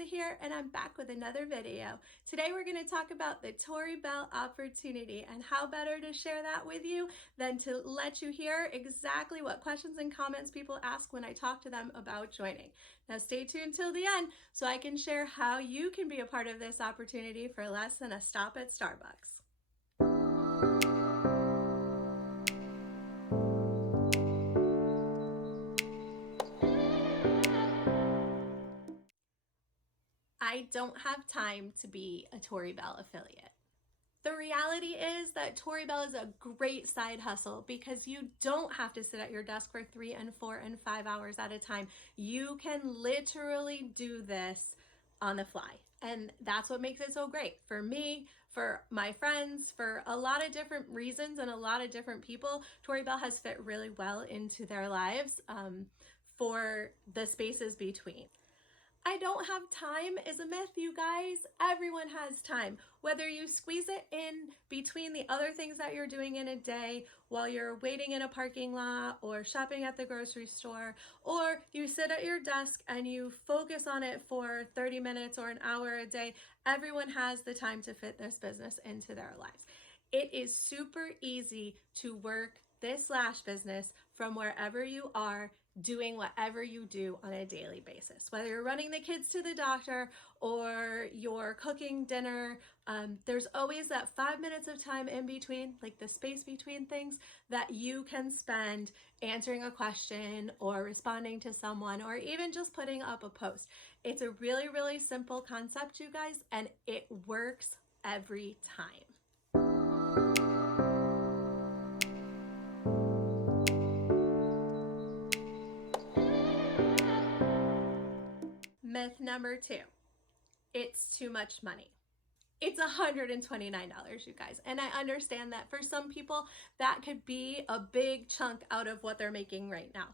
Elissa here, and I'm back with another video. Today we're going to talk about the Tori Belle opportunity, and how better to share that with you than to let you hear exactly what questions and comments people ask when I talk to them about joining. Now stay tuned till the end so I can share how you can be a part of this opportunity for less than a stop at Starbucks. I don't have time to be a Tori Belle affiliate. The reality is that Tori Belle is a great side hustle because you don't have to sit at your desk for 3 and 4 and 5 hours at a time. You can literally do this on the fly. And that's what makes it so great for me, for my friends, for a lot of different reasons and a lot of different people. Tori Belle has fit really well into their lives for the spaces between. I don't have time is a myth, you guys. Everyone has time. Whether you squeeze it in between the other things that you're doing in a day while you're waiting in a parking lot or shopping at the grocery store, or you sit at your desk and you focus on it for 30 minutes or an hour a day, everyone has the time to fit this business into their lives. It is super easy to work this lash business from wherever you are, doing whatever you do on a daily basis. Whether you're running the kids to the doctor or you're cooking dinner, there's always that 5 minutes of time in between, like the space between things, that you can spend answering a question or responding to someone or even just putting up a post. It's a really, really simple concept, you guys, and it works every time. Myth number 2, it's too much money. It's $129, you guys. And I understand that for some people, that could be a big chunk out of what they're making right now.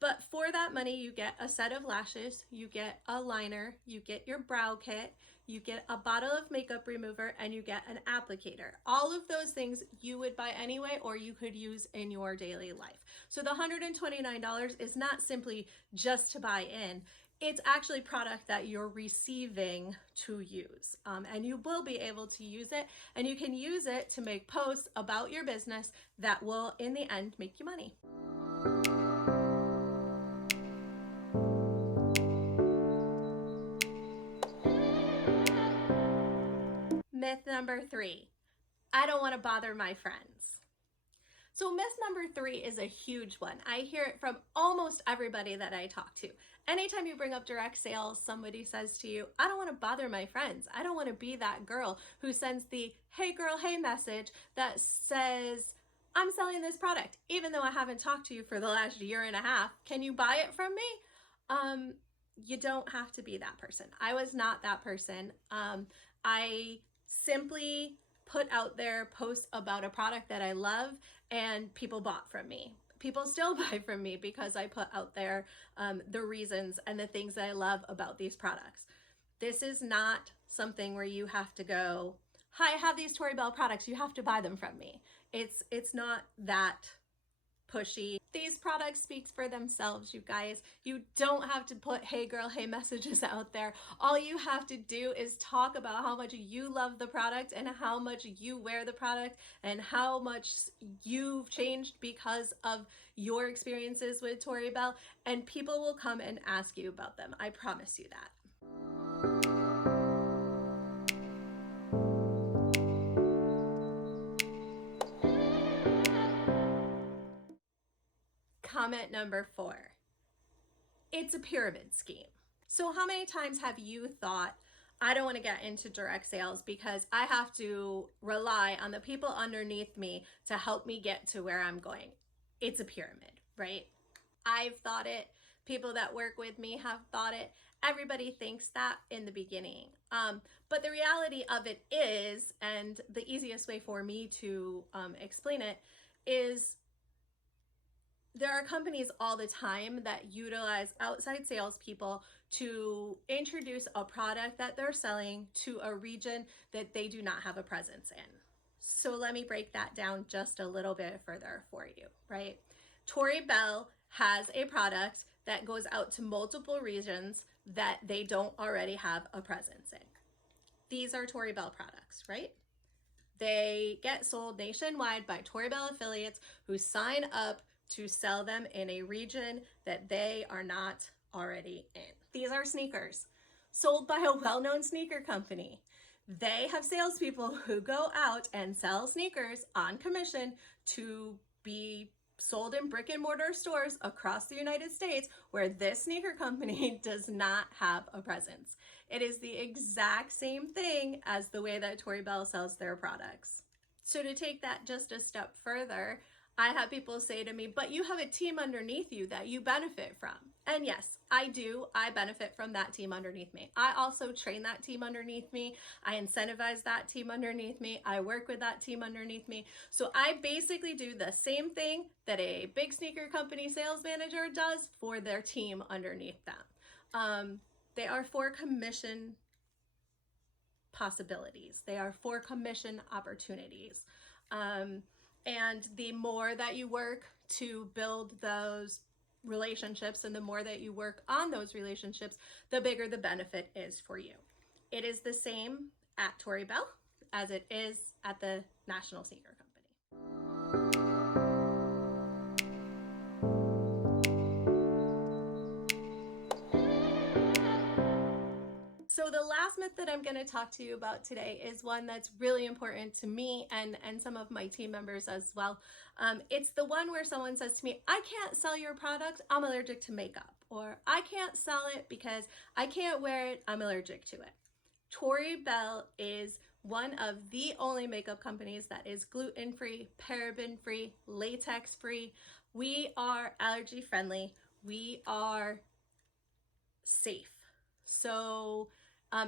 But for that money, you get a set of lashes, you get a liner, you get your brow kit, you get a bottle of makeup remover, and you get an applicator. All of those things you would buy anyway, or you could use in your daily life. So the $129 is not simply just to buy in. It's actually product that you're receiving to use, and you will be able to use it, and you can use it to make posts about your business that will in the end make you money. Myth number 3, I don't want to bother my friends. So myth number 3 is a huge one. I hear it from almost everybody that I talk to. Anytime you bring up direct sales, somebody says to you, I don't want to bother my friends. I don't want to be that girl who sends the hey girl, hey message that says, I'm selling this product, even though I haven't talked to you for the last year and a half. Can you buy it from me? You don't have to be that person. I was not that person. I simply put out there posts about a product that I love, and people bought from me. People still buy from me because I put out there the reasons and the things that I love about these products. This is not something where you have to go, hi, I have these Tori Belle products, you have to buy them from me. It's not that pushy. These products speak for themselves, you guys. You don't have to put hey girl, hey messages out there. All you have to do is talk about how much you love the product and how much you wear the product and how much you've changed because of your experiences with Tori Belle, and people will come and ask you about them. I promise you that. Comment number 4, it's a pyramid scheme. So how many times have you thought, I don't want to get into direct sales because I have to rely on the people underneath me to help me get to where I'm going? It's a pyramid, right? I've thought it. People that work with me have thought it. Everybody thinks that in the beginning. But the reality of it is, and the easiest way for me to explain it is, there are companies all the time that utilize outside salespeople to introduce a product that they're selling to a region that they do not have a presence in. So let me break that down just a little bit further for you, right? Tori Belle has a product that goes out to multiple regions that they don't already have a presence in. These are Tori Belle products, right? They get sold nationwide by Tori Belle affiliates who sign up to sell them in a region that they are not already in. These are sneakers sold by a well-known sneaker company. They have salespeople who go out and sell sneakers on commission to be sold in brick and mortar stores across the United States where this sneaker company does not have a presence. It is the exact same thing as the way that Tori Belle sells their products. So to take that just a step further, I have people say to me, but you have a team underneath you that you benefit from. And yes, I do. I benefit from that team underneath me. I also train that team underneath me. I incentivize that team underneath me. I work with that team underneath me. So I basically do the same thing that a big sneaker company sales manager does for their team underneath them. They are for commission possibilities. They are for commission opportunities. And the more that you work to build those relationships and the more that you work on those relationships, the bigger the benefit is for you. It is the same at Tori Belle as it is at the National Sneaker Company. So the last myth that I'm going to talk to you about today is one that's really important to me and some of my team members as well. It's the one where someone says to me, I can't sell your product, I'm allergic to makeup, or I can't sell it because I can't wear it, I'm allergic to it. Tori Belle is one of the only makeup companies that is gluten-free, paraben-free, latex-free. We are allergy friendly. We are safe. So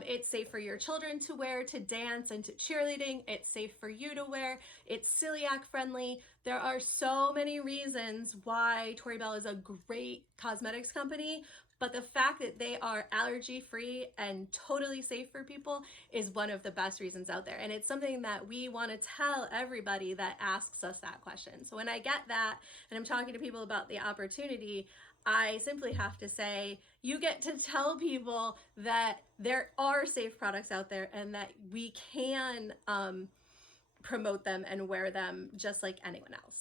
it's safe for your children to wear to dance and to cheerleading. It's safe for you to wear. It's celiac friendly. There are so many reasons why Tori Belle is a great cosmetics company, but the fact that they are allergy free and totally safe for people is one of the best reasons out there. And it's something that we want to tell everybody that asks us that question. So when I get that and I'm talking to people about the opportunity, I simply have to say, you get to tell people that there are safe products out there and that we can promote them and wear them just like anyone else.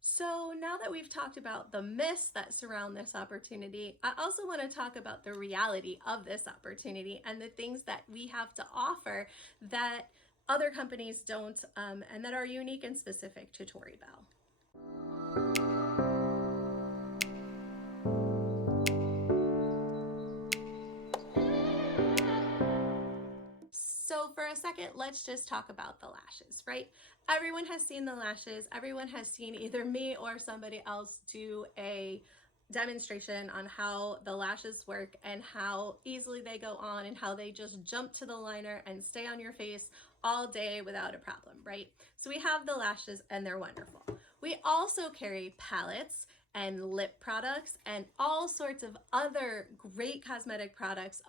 So now that we've talked about the myths that surround this opportunity, I also want to talk about the reality of this opportunity and the things that we have to offer that other companies don't and that are unique and specific to Tori Belle. So for a second, let's just talk about the lashes, right? Everyone has seen the lashes. Everyone has seen either me or somebody else do a demonstration on how the lashes work and how easily they go on and how they just jump to the liner and stay on your face all day without a problem, right? So we have the lashes and they're wonderful. We also carry palettes and lip products and all sorts of other great cosmetic products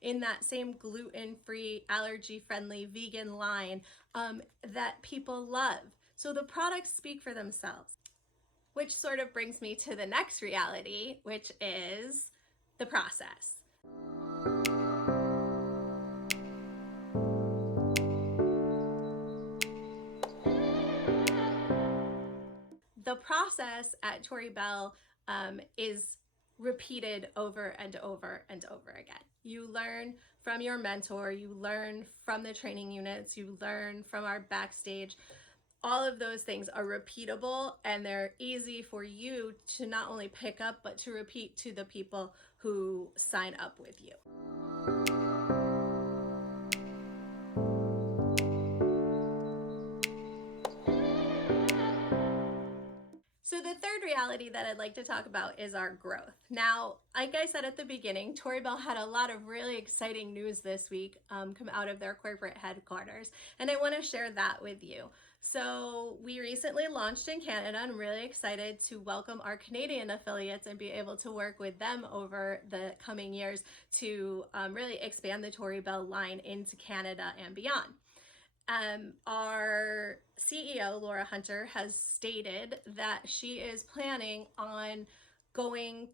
in that same gluten-free, allergy-friendly, vegan line that people love. So the products speak for themselves, which sort of brings me to the next reality, which is the process. The process at Tori Belle is repeated over and over and over again. You learn from your mentor, you learn from the training units, you learn from our backstage. All of those things are repeatable and they're easy for you to not only pick up, but to repeat to the people who sign up with you. So the third reality that I'd like to talk about is our growth. Now, like I said at the beginning, Tori Belle had a lot of really exciting news this week come out of their corporate headquarters, and I want to share that with you. So we recently launched in Canada. I'm really excited to welcome our Canadian affiliates and be able to work with them over the coming years to really expand the Tori Belle line into Canada and beyond. Our CEO, Laura Hunter, has stated that she is planning on going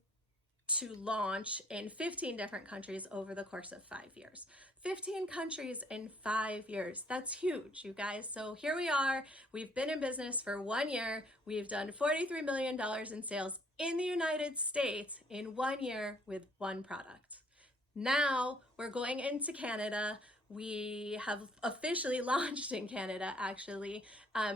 to launch in 15 different countries over the course of 5 years. 15 countries in 5 years. That's huge, you guys. So here we are. We've been in business for 1 year. We've done $43 million in sales in the United States in 1 year with one product. Now we're going into Canada. We have officially launched in Canada, actually.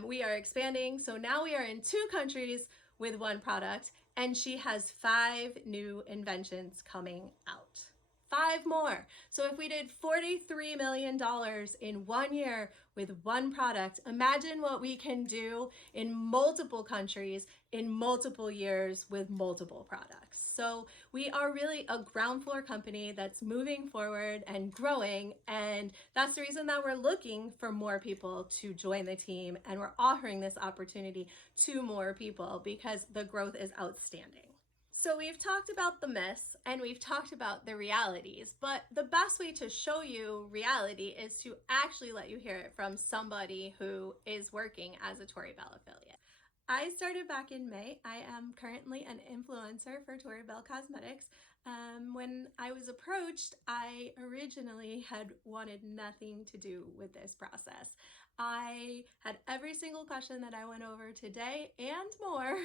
We are expanding. So now we are in 2 countries with one product, and she has 5 new inventions coming out. 5 more. So if we did $43 million in 1 year with one product, imagine what we can do in multiple countries in multiple years with multiple products. So we are really a ground floor company that's moving forward and growing, and that's the reason that we're looking for more people to join the team, and we're offering this opportunity to more people because the growth is outstanding. So we've talked about the myths and we've talked about the realities, but the best way to show you reality is to actually let you hear it from somebody who is working as a Tori Belle affiliate. I started back in May. I am currently an influencer for Tori Belle Cosmetics. When I was approached, I originally had wanted nothing to do with this process. I had every single question that I went over today and more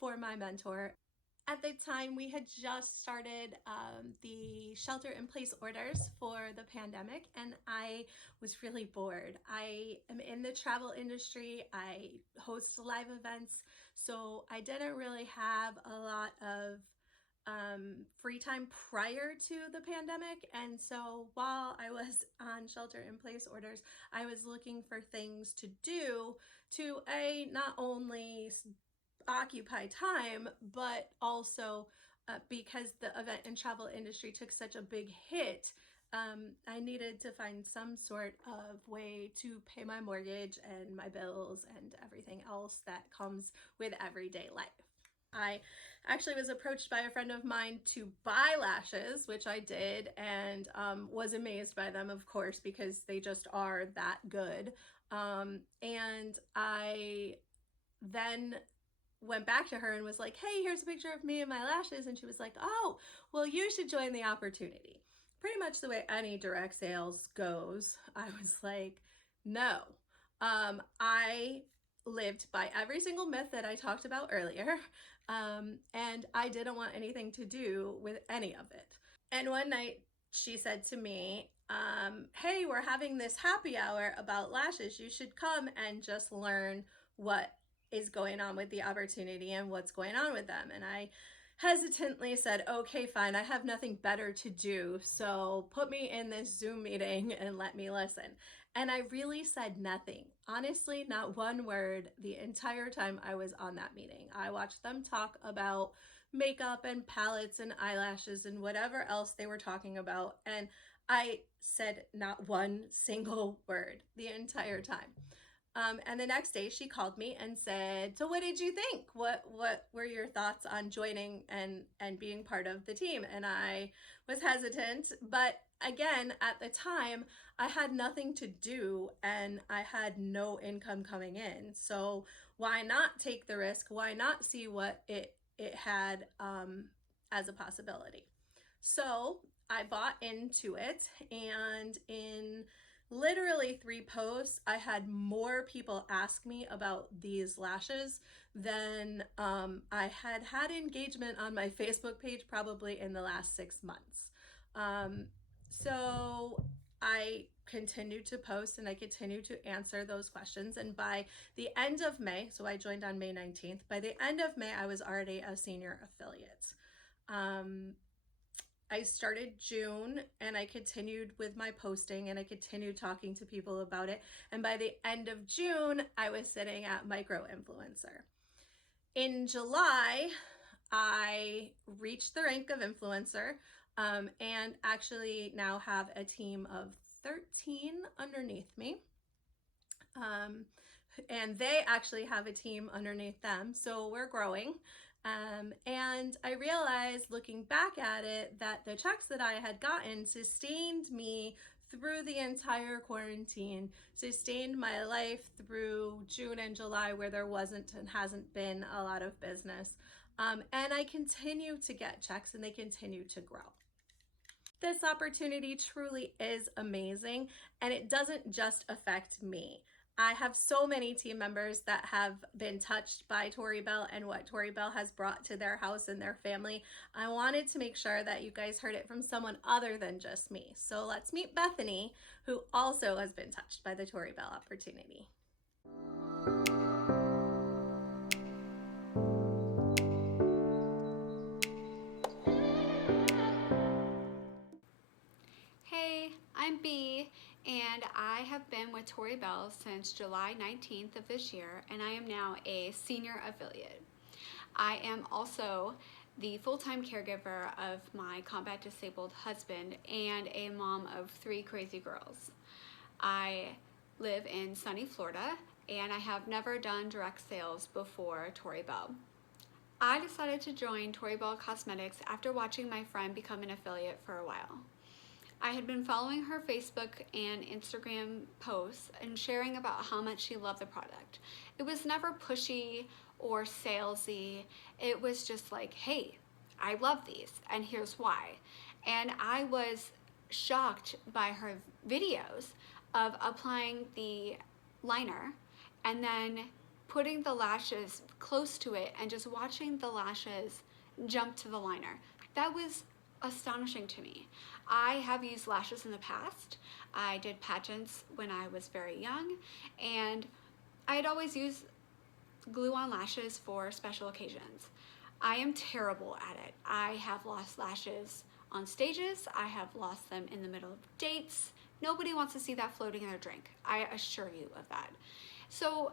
for my mentor. At the time, we had just started the shelter-in-place orders for the pandemic, and I was really bored. I am in the travel industry. I host live events, so I didn't really have a lot of free time prior to the pandemic. And so while I was on shelter-in-place orders, I was looking for things to do to not only occupy time, but also because the event and travel industry took such a big hit, I needed to find some sort of way to pay my mortgage and my bills and everything else that comes with everyday life. I actually was approached by a friend of mine to buy lashes, which I did, and was amazed by them, of course, because they just are that good. And I then went back to her and was like, hey, here's a picture of me and my lashes. And she was like, oh, well, you should join the opportunity. Pretty much the way any direct sales goes. I was like, no. I lived by every single myth that I talked about earlier. And I didn't want anything to do with any of it. And one night she said to me, hey, we're having this happy hour about lashes. You should come and just learn what is going on with the opportunity and what's going on with them. And I hesitantly said, okay, fine, I have nothing better to do, so put me in this Zoom meeting and let me listen. And I really said nothing. Honestly, not one word the entire time I was on that meeting. I watched them talk about makeup and palettes and eyelashes and whatever else they were talking about, and I said not one single word the entire time. And the next day she called me and said, so what did you think? What were your thoughts on joining and being part of the team? And I was hesitant, but again, at the time, I had nothing to do and I had no income coming in. So why not take the risk? Why not see what it had as a possibility? So I bought into it, and in literally 3 posts, I had more people ask me about these lashes than I had engagement on my Facebook page probably in the last 6 months. So I continued to post and I continued to answer those questions. And by the end of May, so I joined on May 19th, by the end of May, I was already a senior affiliate. I started June and I continued with my posting and I continued talking to people about it. And by the end of June, I was sitting at micro influencer. In July, I reached the rank of influencer and actually now have a team of 13 underneath me. And they actually have a team underneath them. So we're growing. And I realized looking back at it that the checks that I had gotten sustained me through the entire quarantine, sustained my life through June and July where there wasn't and hasn't been a lot of business. And I continue to get checks and they continue to grow. This opportunity truly is amazing, and it doesn't just affect me. I have so many team members that have been touched by Tori Belle and what Tori Belle has brought to their house and their family. I wanted to make sure that you guys heard it from someone other than just me. So let's meet Bethany, who also has been touched by the Tori Belle opportunity. Hey, I'm B, and I have been with Tori Belle since July 19th of this year, and I am now a senior affiliate. I am also the full-time caregiver of my combat disabled husband and a mom of 3 crazy girls. I live in sunny Florida, and I have never done direct sales before Tori Belle. I decided to join Tori Belle Cosmetics after watching my friend become an affiliate for a while. I had been following her Facebook and Instagram posts and sharing about how much she loved the product. It was never pushy or salesy. It was just like, hey, I love these and here's why. And I was shocked by her videos of applying the liner and then putting the lashes close to it and just watching the lashes jump to the liner. That was astonishing to me. I have used lashes in the past. I did pageants when I was very young, and I had always used glue-on lashes for special occasions. I am terrible at it. I have lost lashes on stages. I have lost them in the middle of dates. Nobody wants to see that floating in their drink. I assure you of that. So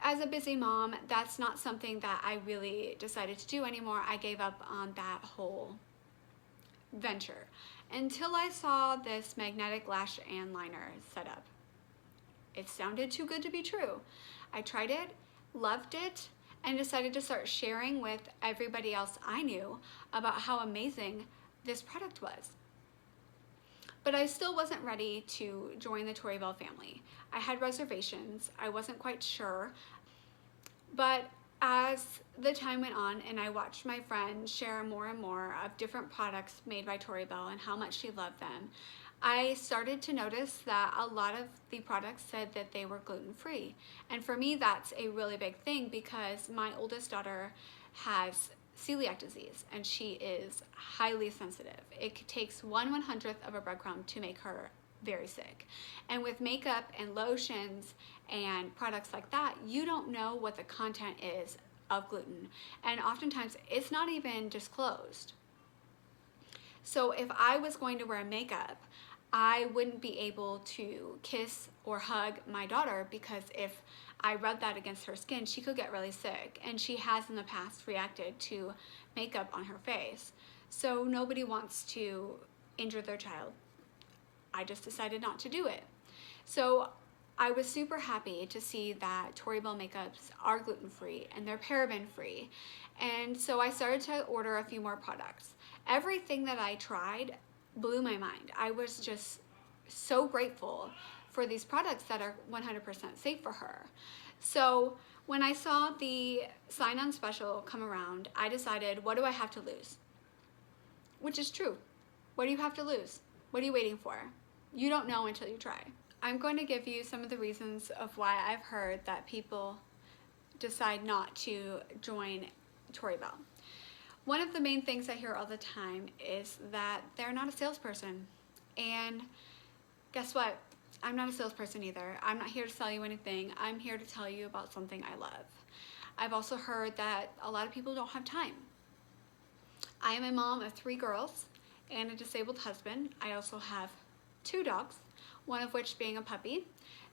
as a busy mom, that's not something that I really decided to do anymore. I gave up on that whole venture until I saw this magnetic lash and liner set up. It sounded too good to be true. I tried it, loved it, and decided to start sharing with everybody else I knew about how amazing this product was. But I still wasn't ready to join the Tori Belle family. I had reservations. I wasn't quite sure. But as the time went on and I watched my friend share more and more of different products made by Tori Belle and how much she loved them, I started to notice that a lot of the products said that they were gluten-free. And for me, that's a really big thing because my oldest daughter has celiac disease and she is highly sensitive. It takes 1/100th of a breadcrumb to make her very sick. And with makeup and lotions and products like that, you don't know what the content is of gluten. And oftentimes it's not even disclosed. So if I was going to wear makeup, I wouldn't be able to kiss or hug my daughter because if I rubbed that against her skin, she could get really sick. And she has in the past reacted to makeup on her face. So nobody wants to injure their child. I just decided not to do it. So I was super happy to see that Tori Belle makeups are gluten-free and they're paraben-free. And so I started to order a few more products. Everything that I tried blew my mind. I was just so grateful for these products that are 100% safe for her. So when I saw the sign-on special come around, I decided, what do I have to lose? Which is true. What do you have to lose? What are you waiting for? You don't know until you try. I'm going to give you some of the reasons of why I've heard that people decide not to join Tori Belle. One of the main things I hear all the time is that they're not a salesperson. And guess what? I'm not a salesperson either. I'm not here to sell you anything. I'm here to tell you about something I love. I've also heard that a lot of people don't have time. I am a mom of 3 girls and a disabled husband. I also have 2 dogs, one of which being a puppy.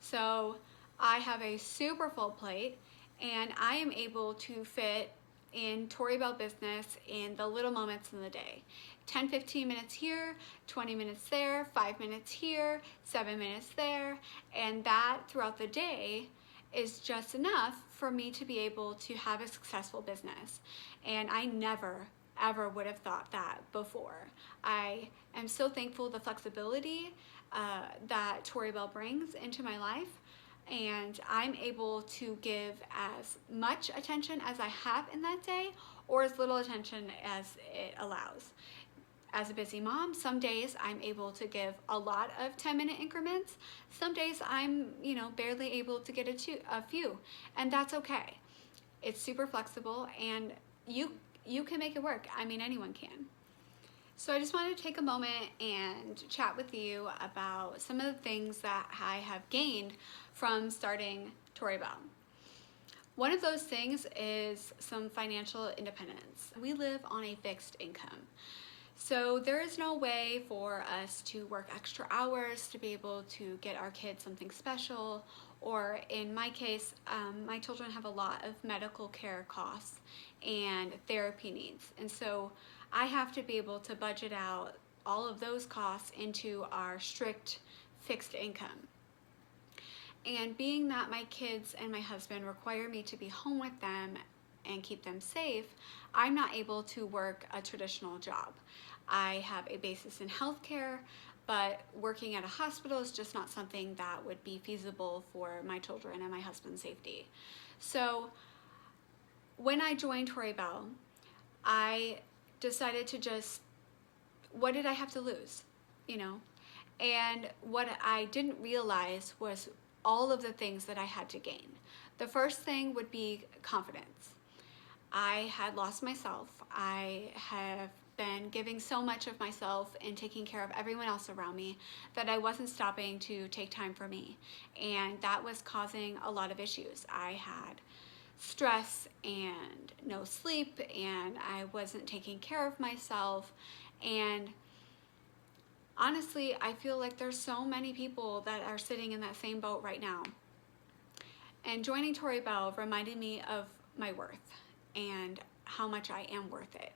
So I have a super full plate and I am able to fit in Tori Belle business in the little moments in the day. 10-15 minutes here, 20 minutes there, 5 minutes here, 7 minutes there, and that throughout the day is just enough for me to be able to have a successful business. And I never ever would have thought that before. I am so thankful the flexibility that Tori Belle brings into my life, and I'm able to give as much attention as I have in that day or as little attention as it allows. As a busy mom, some days I'm able to give a lot of 10-minute increments. Some days I'm, barely able to get a few, and that's okay. It's super flexible, and you can make it work. I mean, anyone can. So I just wanted to take a moment and chat with you about some of the things that I have gained from starting Tori Belle. One of those things is some financial independence. We live on a fixed income. So there is no way for us to work extra hours to be able to get our kids something special, or in my case, my children have a lot of medical care costs and therapy needs. And so I have to be able to budget out all of those costs into our strict fixed income. And being that my kids and my husband require me to be home with them and keep them safe, I'm not able to work a traditional job. I have a basis in healthcare, but working at a hospital is just not something that would be feasible for my children and my husband's safety. So when I joined Tori Belle, I decided to what did I have to lose, And what I didn't realize was all of the things that I had to gain. The first thing would be confidence. I had lost myself. I have been giving so much of myself and taking care of everyone else around me that I wasn't stopping to take time for me. And that was causing a lot of issues. I had stress and no sleep, and I wasn't taking care of myself. And honestly, I feel like there's so many people that are sitting in that same boat right now. And joining Tori Belle reminded me of my worth and how much I am worth it.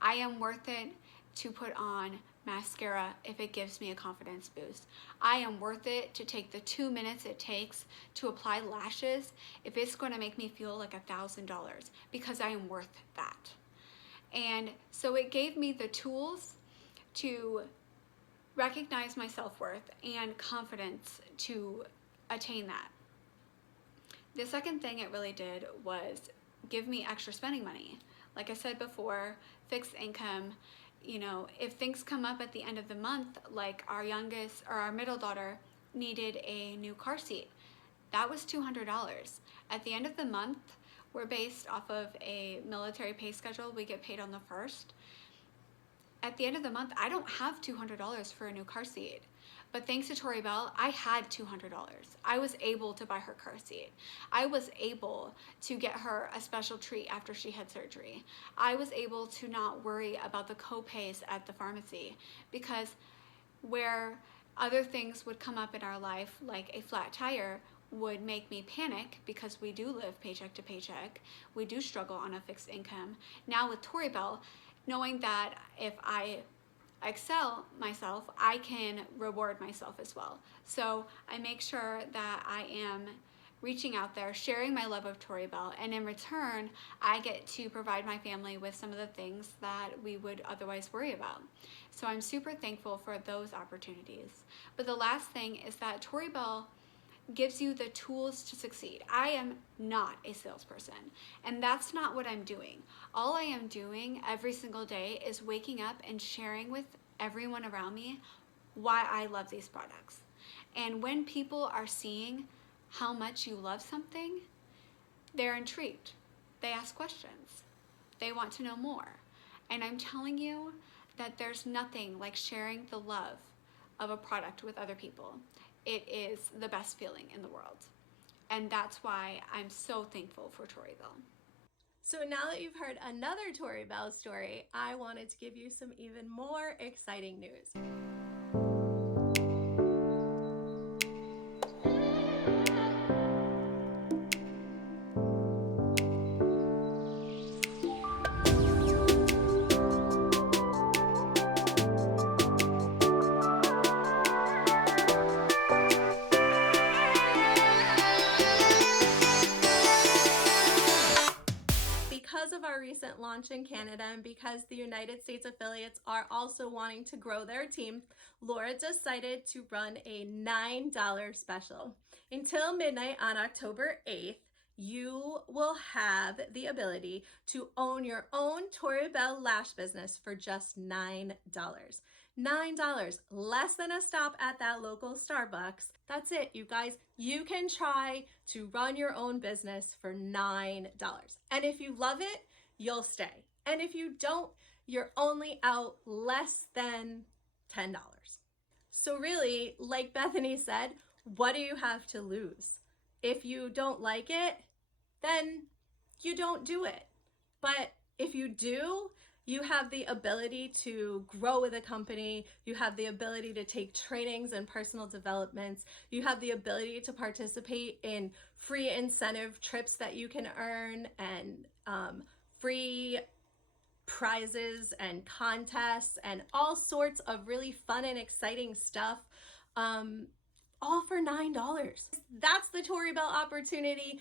I am worth it to put on mascara if it gives me a confidence boost. I am worth it to take the 2 minutes it takes to apply lashes if it's going to make me feel like $1,000, because I am worth that. And so it gave me the tools to recognize my self-worth and confidence to attain that. The second thing it really did was give me extra spending money. Like I said before, fixed income, if things come up at the end of the month, like our middle daughter needed a new car seat, that was $200. At the end of the month, we're based off of a military pay schedule. We get paid on the 1st. At the end of the month, I don't have $200 for a new car seat. But thanks to Tori Belle, I had $200. I was able to buy her car seat. I was able to get her a special treat after she had surgery. I was able to not worry about the co-pays at the pharmacy, because where other things would come up in our life, like a flat tire, would make me panic, because we do live paycheck to paycheck. We do struggle on a fixed income. Now with Tori Belle, knowing that if I excel myself, I can reward myself as well. So I make sure that I am reaching out there, sharing my love of Tori Belle, and in return, I get to provide my family with some of the things that we would otherwise worry about. So I'm super thankful for those opportunities. But the last thing is that Tori Belle gives you the tools to succeed. I am not a salesperson, and that's not what I'm doing. All I am doing every single day is waking up and sharing with everyone around me why I love these products. And when people are seeing how much you love something, they're intrigued. They ask questions. They want to know more. And I'm telling you that there's nothing like sharing the love of a product with other people. It is the best feeling in the world. And that's why I'm so thankful for Tori Belle. So now that you've heard another Tori Belle story, I wanted to give you some even more exciting news. Because of our recent recent launch in Canada, and because the United States affiliates are also wanting to grow their team, Laura decided to run a $9 special. Until midnight on October 8th, you will have the ability to own your own Tori Belle lash business for just $9. $9, less than a stop at that local Starbucks. That's it, you guys. You can try to run your own business for $9. And if you love it, you'll stay. And if you don't, you're only out less than $10. So really, like Bethany said, what do you have to lose? If you don't like it, then you don't do it. But if you do, you have the ability to grow with a company. You have the ability to take trainings and personal developments. You have the ability to participate in free incentive trips that you can earn, and free prizes and contests and all sorts of really fun and exciting stuff, all for $9. That's the Tori Belle opportunity.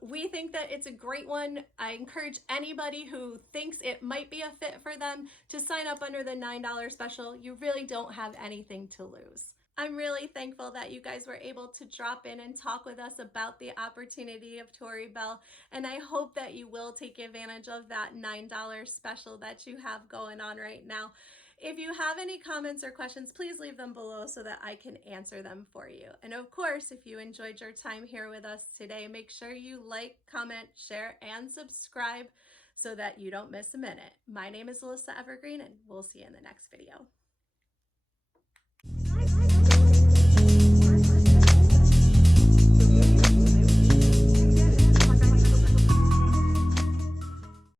We think that it's a great one. I encourage anybody who thinks it might be a fit for them to sign up under the $9 special. You really don't have anything to lose. I'm really thankful that you guys were able to drop in and talk with us about the opportunity of Tori Belle, and I hope that you will take advantage of that $9 special that you have going on right now. If you have any comments or questions, please leave them below so that I can answer them for you. And of course, if you enjoyed your time here with us today, make sure you like, comment, share, and subscribe so that you don't miss a minute. My name is Elissa Evergreen, and we'll see you in the next video.